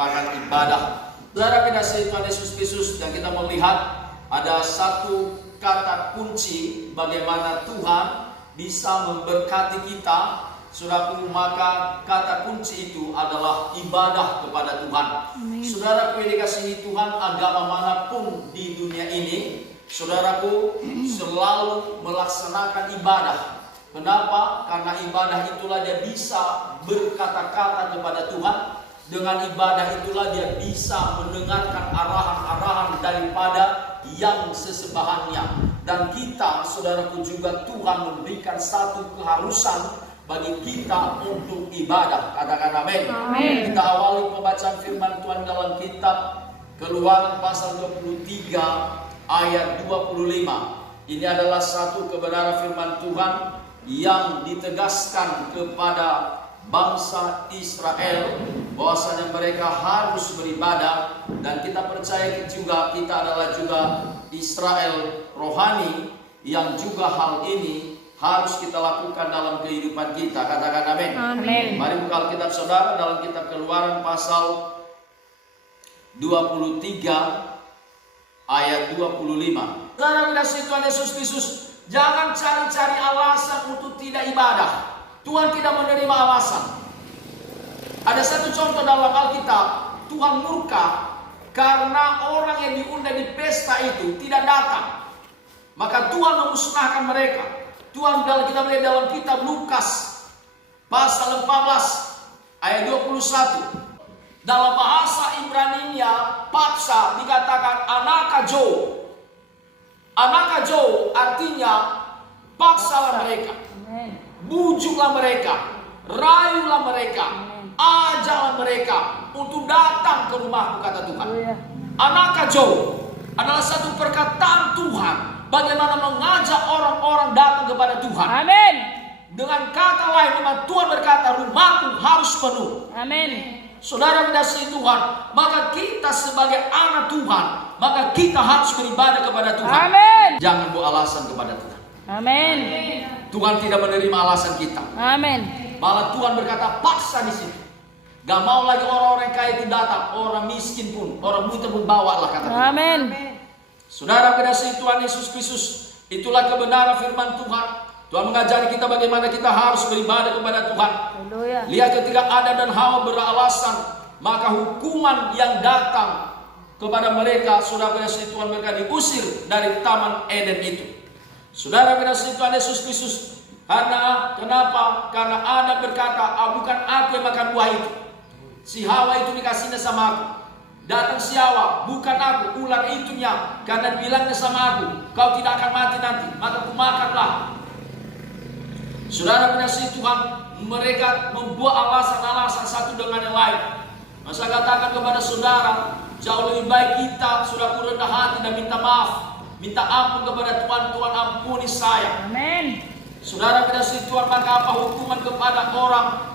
merupakan ibadah. Saudara kasih Tuhan Yesus Kristus, yang kita melihat ada satu kata kunci bagaimana Tuhan bisa memberkati kita. Saudaraku, maka kata kunci itu adalah ibadah kepada Tuhan. Saudaraku yang dikasihi Tuhan, agama manapun di dunia ini, saudaraku, selalu melaksanakan ibadah. Kenapa? Karena ibadah itulah dia bisa berkata-kata kepada Tuhan. Dengan ibadah itulah dia bisa mendengarkan arahan-arahan daripada yang sesembahannya. Dan kita, saudaraku, juga Tuhan memberikan satu keharusan bagi kita untuk ibadah. Katakan amin. Kita awali pembacaan firman Tuhan dalam kitab Keluaran pasal 23 ayat 25. Ini adalah satu kebenaran firman Tuhan yang ditegaskan kepada bangsa Israel bahwasanya mereka harus beribadah, dan kita percaya juga kita adalah juga Israel rohani yang juga hal ini harus kita lakukan dalam kehidupan kita. Katakan amin. Mari buka Alkitab saudara dalam kitab Keluaran pasal 23 ayat 25. Saudara kasih Tuhan Yesus Kristus, jangan cari-cari alasan untuk tidak ibadah. Tuhan tidak menerima alasan. Ada satu contoh dalam Alkitab, Tuhan murka karena orang yang diundang di pesta itu tidak datang. Maka Tuhan memusnahkan mereka. Tuhan kita melihat dalam kitab Lukas pasal 14 ayat 21. Dalam bahasa Ibrani-nya paksa dikatakan anakajo. Anakajo artinya paksalah mereka, bujuklah mereka, rayulah mereka, ajaklah mereka untuk datang ke rumahku, kata Tuhan. Anakajo adalah satu perkataan Tuhan bagaimana mengajak orang-orang datang kepada Tuhan. Amin. Dengan kata lain, memang Tuhan berkata rumahku harus penuh. Amin. Saudara dikasihi Tuhan, maka kita sebagai anak Tuhan, maka kita harus beribadah kepada Tuhan. Amin. Jangan buat alasan kepada Tuhan. Amin. Tuhan tidak menerima alasan kita. Amin. Malah Tuhan berkata paksa di sini. Gak mau lagi orang-orang kaya itu datang, orang miskin pun, orang buta pun bawa lah, kata Tuhan. Amin. Saudara kasih Tuhan Yesus Kristus, itulah kebenaran firman Tuhan. Tuhan mengajari kita bagaimana kita harus beribadah kepada Tuhan. Haleluya. Lihat ketika Adam dan Hawa beralasan, maka hukuman yang datang kepada mereka, saudara kasih Tuhan, mereka diusir dari Taman Eden itu. Saudara kasih Tuhan Yesus Kristus, kenapa? Karena Adam berkata, bukan aku yang makan buah itu. Si Hawa itu dikasihnya sama aku. Datang si Hawa, bukan aku, ular itunya, karena bilangnya sama aku, kau tidak akan mati nanti, maka aku makanlah. Saudara kasih Tuhan, mereka membuat alasan-alasan satu dengan yang lain. Masa katakan kepada saudara, jauh lebih baik kita sudah rendah hati dan minta maaf, minta ampun kepada Tuhan. Tuhan ampuni saya. Amin. Saudara kasih Tuhan, maka apa hukuman kepada orang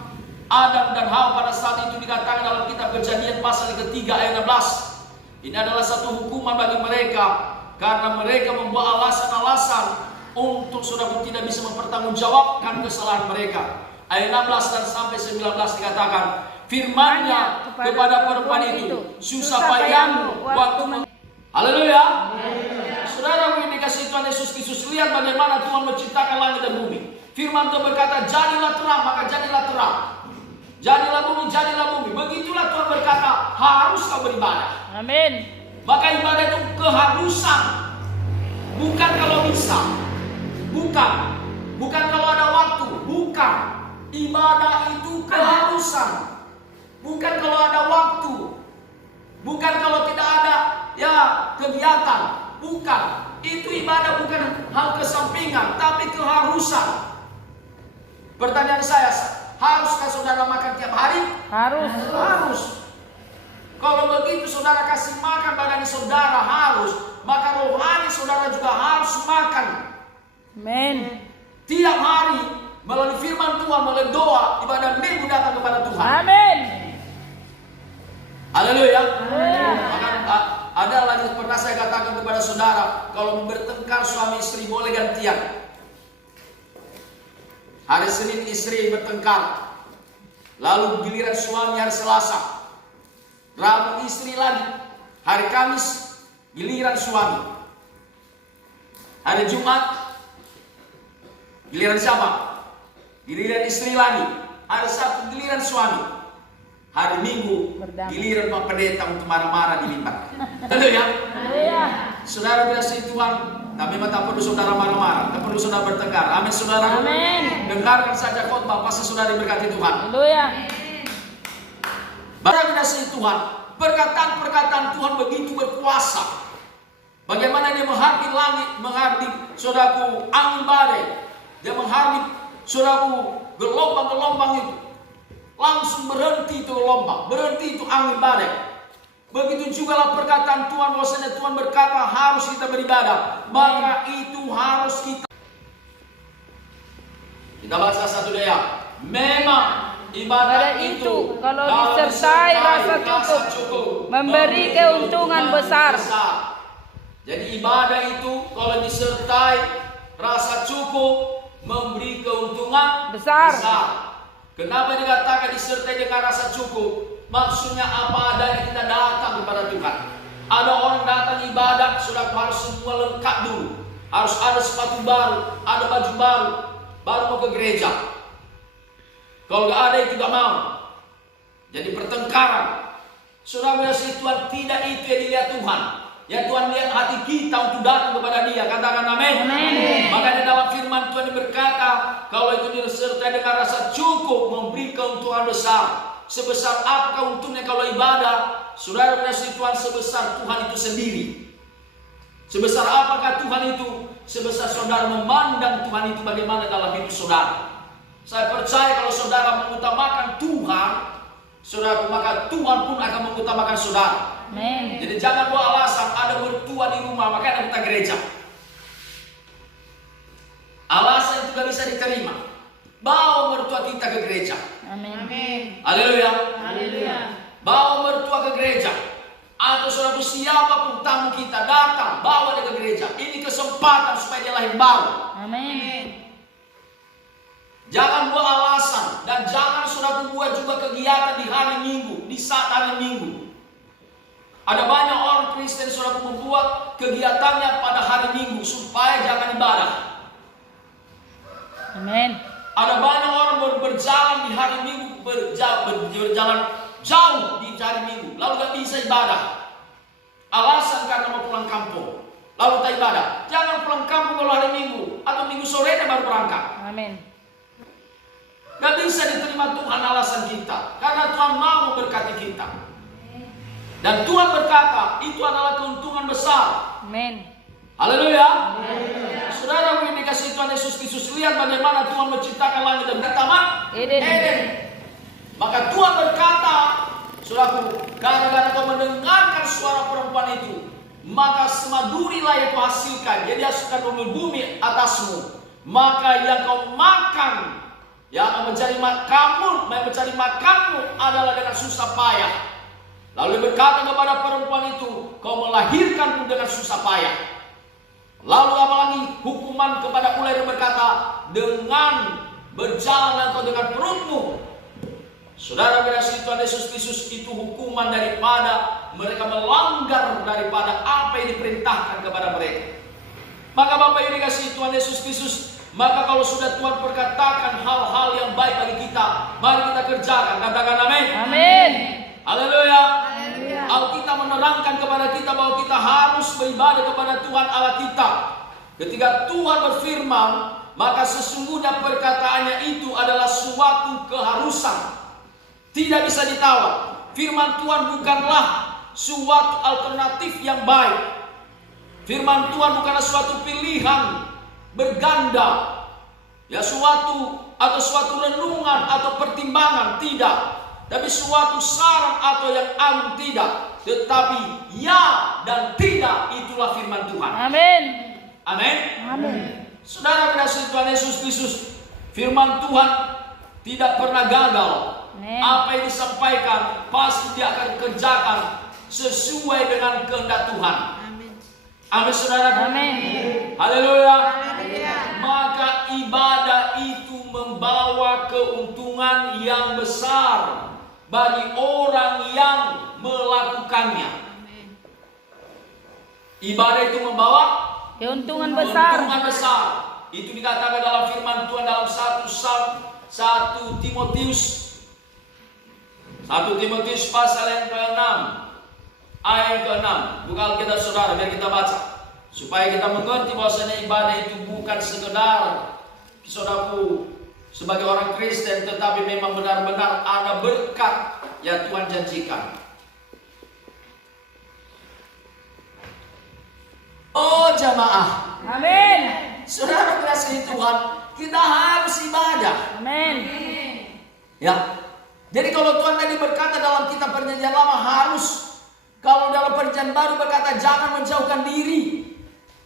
Adam dan Hawa pada saat itu dikatakan dalam kitab Kejadian pasal ketiga ayat 16. Ini adalah satu hukuman bagi mereka karena mereka membuat alasan-alasan untuk saudara tidak bisa mempertanggungjawabkan kesalahan mereka. Ayat 16 dan sampai 19 dikatakan, firman-Nya kepada perempuan itu, susah payahmu waktu. Haleluya. Saudara yang dikasihi Tuhan Yesus Kristus, lihat bagaimana Tuhan menciptakan langit dan bumi. Firman Tuhan berkata, jadilah terang, maka jadilah terang. Jadilah bumi, jadilah bumi. Begitulah Tuhan berkata, harus kau beribadah. Amin. Maka ibadah itu keharusan. Bukan kalau bisa. Bukan kalau ada waktu. Bukan. Ibadah itu keharusan. Bukan kalau ada waktu. Bukan kalau tidak ada kegiatan. Bukan. Itu ibadah bukan hal kesampingan, tapi keharusan. Pertanyaan saya, haruskah saudara makan tiap hari? Harus. Kalau begitu saudara kasih makan badan saudara harus, maka rohani saudara juga harus makan. Amin. Tiap hari melalui firman Tuhan, melalui doa, ibadah minggu datang kepada Tuhan. Amin. Haleluya. Ada lagi pernah saya katakan kepada saudara, kalau bertengkar suami istri boleh gantian. Hari Senin istri bertengkar, lalu giliran suami hari Selasa. Rabu istri lagi. Hari Kamis giliran suami. Hari Jumat giliran siapa? Giliran istri lagi. Hari Sabtu giliran suami. Hari Minggu giliran Pak Pendeta untuk marah-marah dilipat. Betul ya? Saudara kasih Tuhan, tapi tak perlu saudara marah-marah, tak perlu saudara bertengkar. Amin saudara. Amin. Dengarkan saja khotbah, pasti saudara diberkati Tuhan. Haleluya. Saudara kasih Tuhan, perkataan-perkataan Tuhan begitu berkuasa. Bagaimana dia menghardik langit, menghardik saudaraku angin badai, dia menghardik saudaraku gelombang-gelombang itu. Langsung berhenti itu gelombang, berhenti itu angin badai. Begitu juga lah perkataan Tuhan, bahwasanya Tuhan berkata harus kita beribadah, maka itu harus kita. Kita baca satu daya. Memang ibadah itu kalau disertai rasa cukup memberi keuntungan besar. Jadi ibadah itu kalau disertai rasa cukup memberi keuntungan besar. Kenapa dikatakan disertai dengan rasa cukup? Maksudnya apa adanya kita datang kepada Tuhan. Ada orang datang ibadah, sudah harus semua lengkap dulu. Harus ada sepatu baru, ada baju baru mau ke gereja. Kalau nggak ada itu nggak mau. Jadi pertengkaran. Saudara kasih Tuhan, tidak itu yang dilihat Tuhan. Ya Tuhan lihat hati kita untuk datang kepada Dia. Katakan amin. Makanya dalam firman Tuhan berkata, kalau itu disertai dengan rasa cukup memberi keuntungan besar. Sebesar apa keuntungnya kalau ibadah? Saudara kasih Tuhan, sebesar Tuhan itu sendiri. Sebesar apakah Tuhan itu? Sebesar saudara memandang Tuhan itu bagaimana dalam hidup saudara. Saya percaya kalau saudara mengutamakan Tuhan, saudara, maka Tuhan pun akan mengutamakan saudara. Amen. Jadi jangan buat alasan ada mertua di rumah makanya kita gereja. Alasan itu gak bisa diterima. Bawa mertua kita ke gereja. Amin. Haleluya. Haleluya. Bawa mertua ke gereja. Atau saudara siapapun tamu kita datang, bawa dia ke gereja. Ini kesempatan supaya dia lahir baru. Amin. Jangan buat alasan dan jangan saudara buat juga kegiatan di hari Minggu, di saat hari Minggu. Ada banyak orang Kristen saudara membuat kegiatannya pada hari Minggu supaya jangan ibadah. Amin. Ada banyak orang berjalan di hari Minggu, berjalan jauh di hari Minggu, lalu gak bisa ibadah. Alasan karena mau pulang kampung, lalu tak ibadah. Jangan pulang kampung kalau hari Minggu atau Minggu sore baru berangkat. Amin. Gak bisa diterima Tuhan alasan kita, karena Tuhan mau memberkati kita. Dan Tuhan berkata, itu adalah keuntungan besar. Amin. Haleluya. Saudara yang dikasih Tuhan Yesus Kristus, lihat bagaimana Tuhan menciptakan langit dan taman Eden. Maka Tuhan berkata, saudaraku, gara-gara kau mendengarkan suara perempuan itu, maka semadurilah yang kau hasilkan. Jadi hasilkan bumi atasmu. Maka yang kau makan, yang mencari makanmu adalah dengan susah payah. Lalu berkata kepada perempuan itu, kau melahirkanku dengan susah payah. Lalu apalagi hukuman kepada ular yang berkata, dengan berjalan engkau dengan perutmu. Saudara kasih Tuhan Yesus Kristus, itu hukuman daripada mereka melanggar daripada apa yang diperintahkan kepada mereka. Maka Bapak yang dikasih Tuhan Yesus Kristus, maka kalau sudah Tuhan perkatakan hal-hal yang baik bagi kita, mari kita kerjakan. Katakan amin. Amin. Haleluya. Alkitab menerangkan kepada kita bahwa kita harus beribadah kepada Tuhan Allah kita. Ketika Tuhan berfirman, maka sesungguhnya perkataannya itu adalah suatu keharusan. Tidak bisa ditawar. Firman Tuhan bukanlah suatu alternatif yang baik. Firman Tuhan bukanlah suatu pilihan berganda. Ya suatu renungan atau pertimbangan, tidak. Tapi suatu saran atau yang agung, tidak. Tetapi ya dan tidak, itulah firman Tuhan. Amin. Amin. Amin. Saudara kasih Tuhan Yesus Kristus, firman Tuhan tidak pernah gagal. Amin. Apa yang disampaikan pasti dia akan kerjakan sesuai dengan kehendak Tuhan. Amin. Amin saudara. Amin. Haleluya. Haleluya. Maka ibadah itu membawa keuntungan yang besar. bagi orang yang melakukannya. Ibadah itu membawa keuntungan besar. keuntungan besar. Itu dikatakan dalam firman Tuhan dalam 1 Timotius pasal yang ke-6 ayat yang ke-6. Buka Alkitab saudara biar kita baca, supaya kita mengerti bahwasanya ibadah itu bukan sekedar, saudaraku, sebagai orang Kristen, tetapi memang benar-benar ada berkat yang Tuhan janjikan. Oh jamaah, Amin. saudara kasih Tuhan, kita harus ibadah. Amin. Ya, jadi kalau Tuhan tadi berkata dalam kitab Perjanjian Lama harus, kalau dalam Perjanjian Baru berkata jangan menjauhkan diri.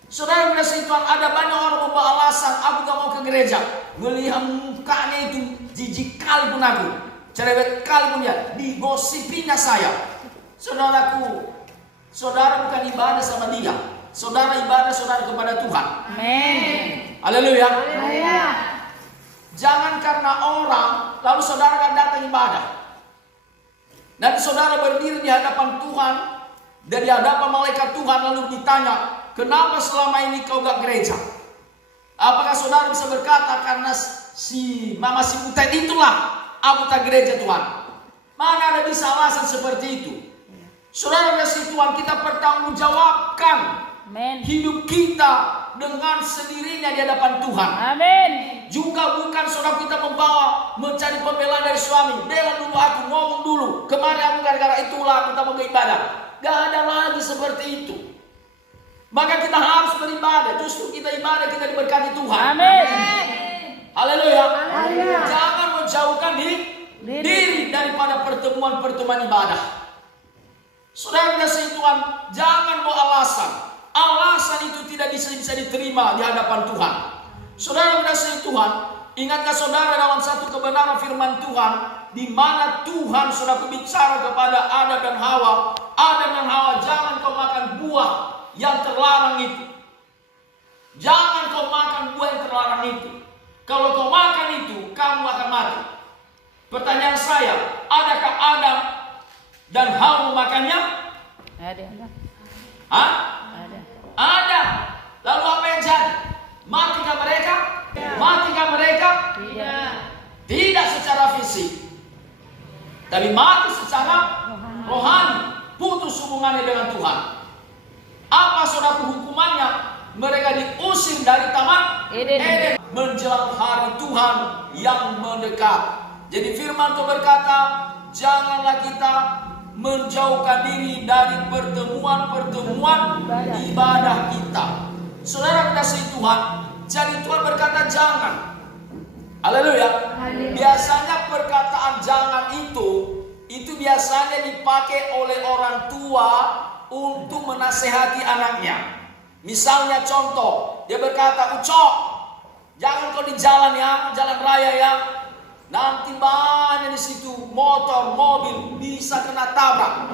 Saudara kasih Tuhan, ada banyak orang membawa alasan, aku gak mau ke gereja. Melihat mukanya itu jijik kali pun aku, cerewet kali pun ya, digosipinya saya. Saudaraku, saudara bukan ibadah sama dia. Saudara ibadah saudara kepada Tuhan. Amin. Haleluya. Haleluya. Jangan karena orang lalu saudara akan datang ibadah. Nanti saudara berdiri di hadapan Tuhan dan di hadapan malaikat Tuhan lalu ditanya, kenapa selama ini kau gak gereja? Apakah saudara bisa berkata karena si mama si Butet itulah aku tak gereja Tuhan? Mana ada bisa alasan seperti itu? Saudara kasih Tuhan, kita pertanggungjawabkan Amin. hidup kita dengan sendirinya di hadapan Tuhan. Amin. Juga bukan saudara kita membawa mencari pembelaan dari suami. Bela dulu aku, ngomong dulu. Kemarin aku gara-gara itulah aku tak mau beribadah. Gak ada lagi seperti itu. Maka kita harus beribadah. Justru kita ibadah, kita diberkati Tuhan. Amin. Haleluya. Haleluya. Jangan menjauhkan diri daripada pertemuan-pertemuan ibadah. Saudara kasih Tuhan, jangan bawa alasan. Alasan itu tidak bisa diterima di hadapan Tuhan. Saudara kasih Tuhan, ingatkah saudara dalam satu kebenaran firman Tuhan, di mana Tuhan sudah berbicara kepada Adam dan Hawa, Adam dan Hawa, jangan kau makan buah yang terlarang itu. Jangan kau makan buah yang terlarang itu. Kalau kau makan itu, kamu akan mati. Pertanyaan saya, adakah Adam dan Hawa memakannya? Ada. Hah? Ada. Ada. Lalu apa yang jadi? Matikah mereka? Matikah mereka? Tidak. Tidak secara fisik, tapi mati secara rohani. Putus hubungannya dengan Tuhan. Apa saudara hukumannya? Mereka diusir dari taman Eden menjelang hari Tuhan yang mendekat. Jadi firman Tuhan berkata, janganlah kita menjauhkan diri dari pertemuan-pertemuan ibadah kita. Saudara kasih Tuhan, jadi Tuhan berkata jangan. Haleluya. Biasanya perkataan jangan itu biasanya dipakai oleh orang tua untuk menasehati anaknya. Misalnya contoh, dia berkata, "Ucok, jangan kau di jalan ya, jalan raya ya. Nanti banyak di situ motor, mobil bisa kena tabrak."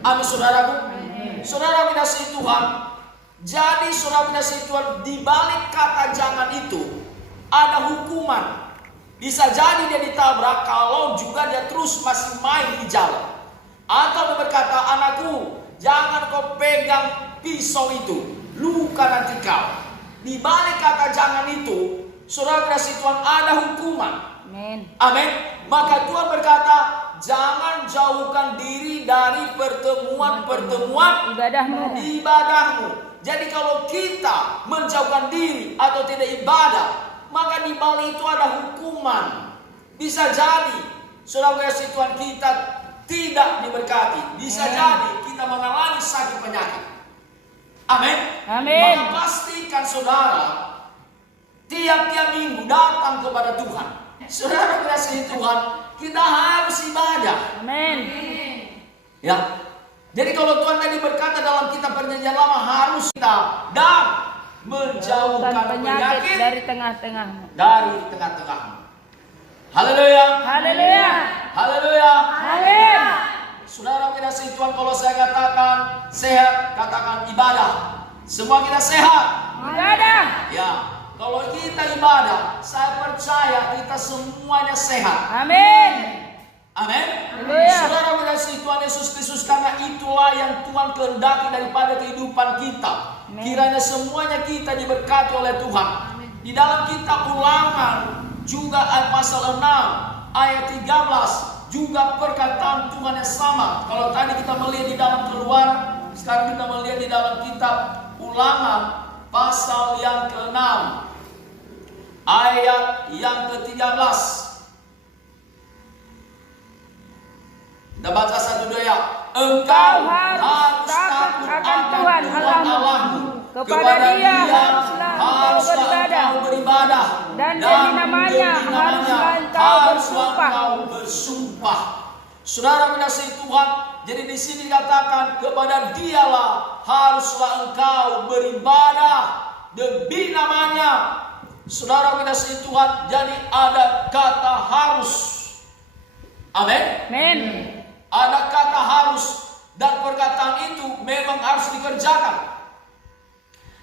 Amin saudaraku. Saudara kasih Tuhan. Jadi saudara kasih Tuhan, di balik kata jangan itu ada hukuman. Bisa jadi dia ditabrak kalau juga dia terus masih main di jalan. Atau dia berkata, "Anakku, jangan kau pegang pisau itu, luka nanti kau." Di balik kata jangan itu, saudara kasih Tuhan, ada hukuman. Amin. Amin. Maka Tuhan berkata, jangan jauhkan diri dari pertemuan-pertemuan ibadahmu. Jadi kalau kita menjauhkan diri atau tidak ibadah, maka di balik itu ada hukuman. Bisa jadi, saudara kasih Tuhan, kita tidak diberkati. Bisa jadi kita mengalami sakit penyakit. Amin. Amin. Maka pastikan saudara tiap-tiap minggu datang kepada Tuhan. Saudara kasih Tuhan, kita harus ibadah. Amin. Ya. Jadi kalau Tuhan tadi berkata dalam kitab Perjanjian Lama harus kita dan menjauhkan penyakit dari tengah-tengahmu. Haleluya. Haleluya. Haleluya. Amin. Saudara kasih Tuhan, kalau saya katakan sehat, katakan ibadah. Semua kita sehat. Ibadah. Ya. Kalau kita ibadah, saya percaya kita semuanya sehat. Amin. Amin. Haleluya. Saudara mengasihi Tuhan Yesus Kristus, karena itulah yang Tuhan kehendaki daripada kehidupan kita. Amin. Kiranya semuanya kita diberkati oleh Tuhan. Di dalam kitab Ulangan juga pasal 6 ayat 13 juga perkataan Tuhan yang sama. Kalau tadi kita melihat di dalam Keluaran, sekarang kita melihat di dalam kitab Ulangan pasal yang ke-6 ayat yang ke-13. Kita baca 1, 2 ya. Engkau harus takut akan Tuhan Allahmu. Kepada Dia haruslah engkau beribadah, dan demi namanya haruslah engkau bersumpah. Saudara mengasihi Tuhan, jadi di sini dikatakan kepada Dialah haruslah engkau beribadah demi namanya. Saudara mengasihi Tuhan, jadi ada kata harus. Amin. Amin. Ada kata harus, dan perkataan itu memang harus dikerjakan.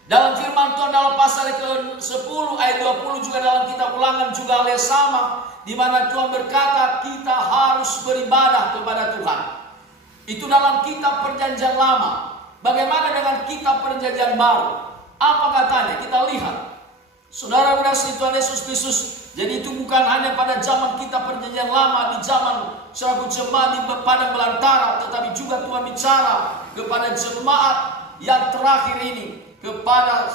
Dalam firman Tuhan dalam pasal ke-10 ayat 20 juga dalam kitab Ulangan juga hal yang sama, di mana Tuhan berkata kita harus beribadah kepada Tuhan. Itu dalam kitab Perjanjian Lama. Bagaimana dengan kitab Perjanjian Baru? Apa katanya? Kita lihat. Saudara mengasihi Tuhan Yesus Kristus, jadi itu bukan hanya pada zaman kita Perjanjian Lama, di zaman serabu jemaat di padang belantara, tetapi juga Tuhan bicara kepada jemaat yang terakhir ini, kepada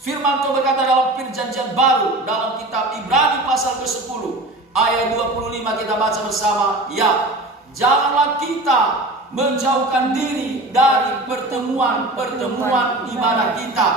firman Tuhan berkata dalam Perjanjian Baru dalam kitab Ibrani pasal ke-10 ayat 25, kita baca bersama ya. Janganlah kita menjauhkan diri dari pertemuan-pertemuan ibadah kita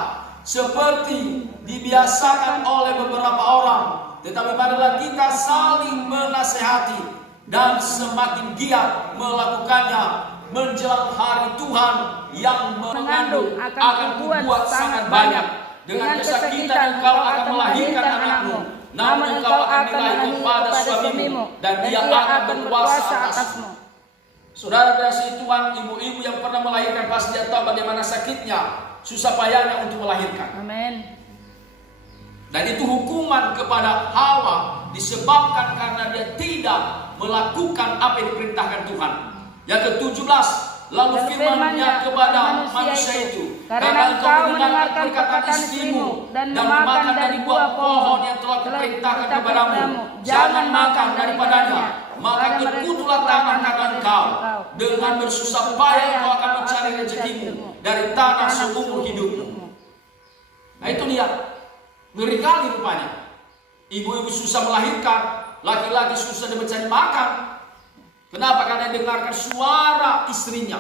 seperti dibiasakan oleh beberapa orang, tetapi marilah kita saling menasehati dan semakin giat melakukannya menjelang hari Tuhan yang mengandung akan kubuat sangat banyak. Dengan kesakitan engkau akan melahirkan anakmu, namun engkau akan dilahirkan kepada suamimu dan dia akan berkuasa atasmu. Saudara kasih Tuhan, ibu-ibu yang pernah melahirkan pasti dia tahu bagaimana sakitnya, susah payahnya untuk melahirkan. Amin. Dan itu hukuman kepada Hawa disebabkan karena dia tidak melakukan apa yang diperintahkan Tuhan. Yang ke-17, lalu firman-Nya kepada manusia itu, karena engkau mendengarkan perkataan istrimu dan memakan dari buah pohon yang telah kuperintahkan kepadamu, jangan makan daripadanya, maka terkutuklah tangan engkau. Dengan bersusah payah engkau akan mencari rezekimu dari tanah seumur hidupmu. Nah itu dia. Ngeri kali rupanya. Ibu-ibu susah melahirkan, laki-laki susah mencari makan. Kenapa? Karena dengarkan suara istrinya.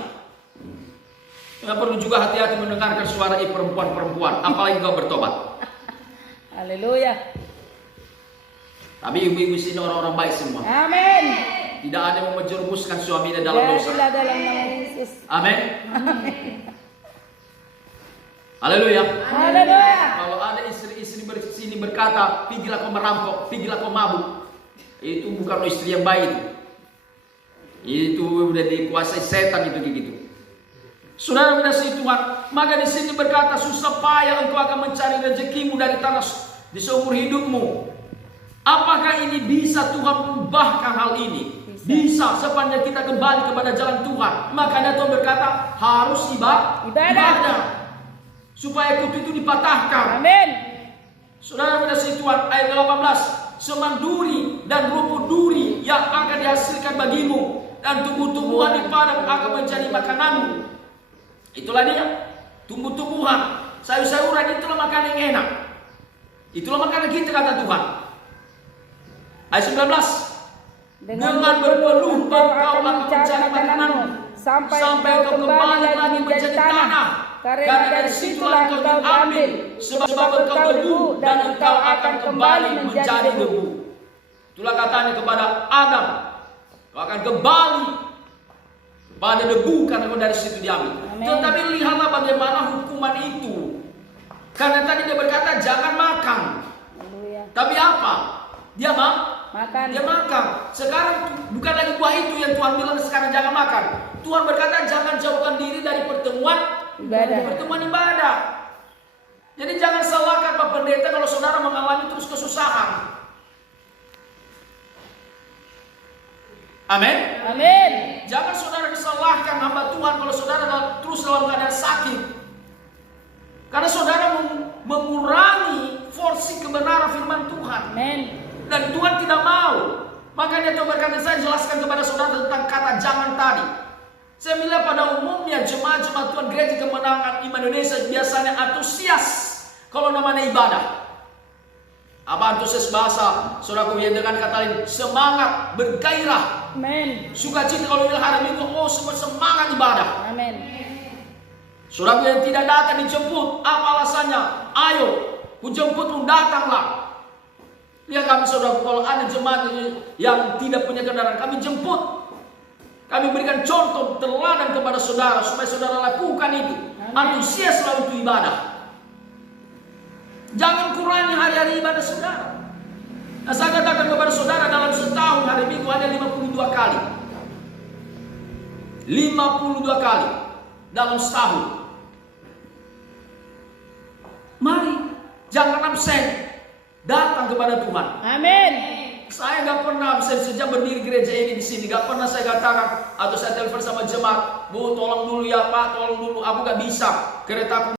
Kita perlu juga hati-hati mendengarkan suara perempuan-perempuan, apalagi kau bertobat. Haleluya. Tapi ibu-ibu sini orang-orang baik semua. Amin. Tidak ada yang menjerumuskan suaminya dalam dosa. Jadilah dalam nama Yesus. Amin. Haleluya. Haleluya. Kalau ada istri-istri sini berkata, "Pergilah kau merampok, pergilah kau mabuk." Itu bukan istri yang baik. Itu udah dikuasai setan itu gitu. Saudara mengasihi Tuhan, maka di sini berkata susah payah engkau akan mencari rezekimu dari tanah di seumur hidupmu. Apakah ini bisa Tuhan mengubahkan hal ini? Bisa sepanjang kita kembali kepada jalan Tuhan. Makanya Tuhan berkata harus ibadah. Supaya kutu itu dipatahkan. Amin. Saudara mengasihi Tuhan, ayat 18, semanduri dan rumput duri yang akan dihasilkan bagimu, dan tumbuh-tumbuhan di padang akan menjadi makananmu. Itulah dia, tumbuh-tumbuhan, sayur-sayuran, itulah makanan yang enak. Itulah makanan kita, kata Tuhan. Ayat 19, dengan berpeluh engkau akan mencari makananmu sampai engkau kembali lagi menjadi tanah. Karena dari situlah engkau diambil, sebab engkau debu dan engkau akan kembali menjadi debu. Itulah katanya kepada Adam, kau akan kembali pada debu karena kau dari situ diambil. Tetapi lihatlah bagaimana hukuman itu. Karena tadi dia berkata jangan makan. Tapi apa? Dia makan. Dia makan. Sekarang bukan lagi buah itu yang Tuhan bilang sekarang jangan makan. Tuhan berkata jangan jauhkan diri dari pertemuan ibadah. Jadi jangan salahkan Pak Pendeta kalau saudara mengalami terus kesusahan. Amin. Amin. Jangan saudara disalahkan hamba Tuhan kalau saudara terus dalam keadaan sakit. Karena saudara mengurangi porsi kebenaran firman Tuhan. Amin. Dan Tuhan tidak mau. Makanya Tuhan berkata, saya jelaskan kepada saudara tentang kata jangan tadi. Saya bilang pada umumnya jemaat-jemaat Tuhan Gereja Kemenangan Iman Indonesia biasanya antusias kalau namanya ibadah. Apa antusias bahasa? Saudaraku yang dengan kata lain semangat, bergairah. Amin. Sukacita kalau bilang hari Minggu, oh semua semangat ibadah. Amin. Saudaraku yang tidak datang dijemput, apa alasannya? Ayo, ku jemput lu datanglah. Lihat kami saudaraku, kalau ada jemaat yang tidak punya kendaraan, kami jemput. Kami berikan contoh teladan kepada saudara supaya saudara lakukan itu. Antusiaslah untuk ibadah. Jangan kurangi hari-hari ibadah saudara. Nah, saya katakan kepada saudara dalam setahun hari Minggu ada 52 kali. 52 kali dalam setahun. Mari, jangan absen. Datang kepada Tuhan. Amin. Saya nggak pernah absen sejak berdiri gereja ini di sini. Nggak pernah saya katakan atau saya telepon sama jemaat, Bu, tolong dulu ya Pak, tolong dulu. Aku nggak bisa. Keretaku